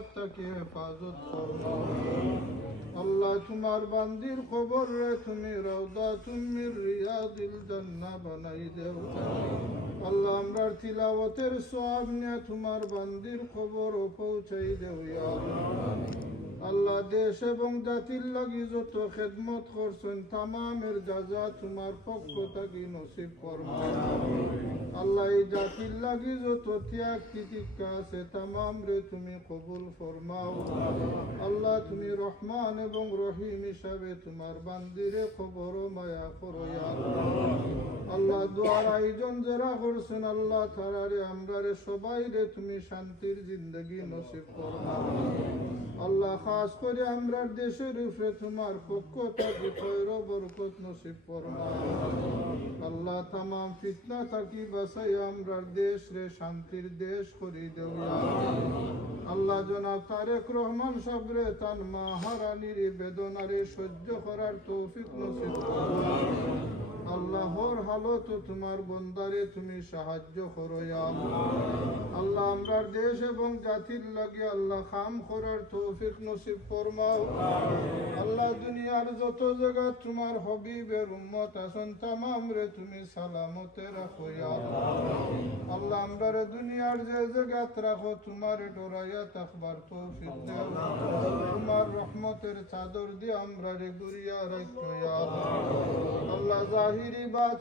আযাব থেকে হেফাজত ফরমাও। আল্লাহ তোমার বান্দির খবর রে তুমি রাউদাতুম মির রিয়াদিল জান্নাহ বানাই দেও। আল্লাহ আমরার তিলাওয়াতের সওয়াব নিয়ে তোমার বান্দির খবর পৌঁছাই দেও ইয়া আল্লাহ। আল্লাহ দেশ এবং জাতির লাগি যত খেদমত করছেন তামামের জাযা তোমার পক্ষ থেকে নসিব ফরমাও। আল্লাহ এই জাতির লাগি যত ত্যাগ তিতিক্ষা আছে তামাম রে তুমি কবুল ফরমাও। আল্লাহ তুমি রহমান এবং রহিম হিসাবে তোমার বান্দিরে খবর ও মায়া করো ইয়া আল্লাহ। আল্লাহ দুয়ার আয়োজন যারা করছেন আল্লাহ তারারে আমরারে সবাই রে তুমি শান্তির জিন্দগি নসিব ফরমাও। আল্লাহ খাস করে আমরার দেশের উপরে তোমার পক্ষ থেকে খৈর ও বরকত নসিব ফরমাও। আল্লাহ তামাম ফিতনা থাকি বাঁচাই আমরার দেশ রে শান্তির দেশ করি দেও ইয়া আল্লাহ। আল্লাহ জনাব তারেক রহমান সাবরে তান মা হারানির বেদনারে সহ্য করার তৌফিক নসিব ফরমাও। আল্লাহর হালত তোমার বন্দারে তুমি সাহায্য করো ইয়া আল্লাহ। আল্লাহ আমরার দেশ এবং জাতির লাগে আল্লাহ খাম করার তৌফিক নসিব ফরমাও। আল্লাহ দুনিয়ার যত জায়গা তোমার হবিবের উম্মত আছেন তামাম রে তুমি সালামতে রাখো ইয়া আল্লাহ। আল্লাহ আমরারে দুনিয়ার যে জায়গাত রাখো তোমার ডরাইয়া তাকবার তৌফিক দাও। তোমার রহমতের চাদর দিয়ে আমরারে গুরিয়া রাখো ইয়া আল্লাহ। আল্লাহ জাহিরি বাত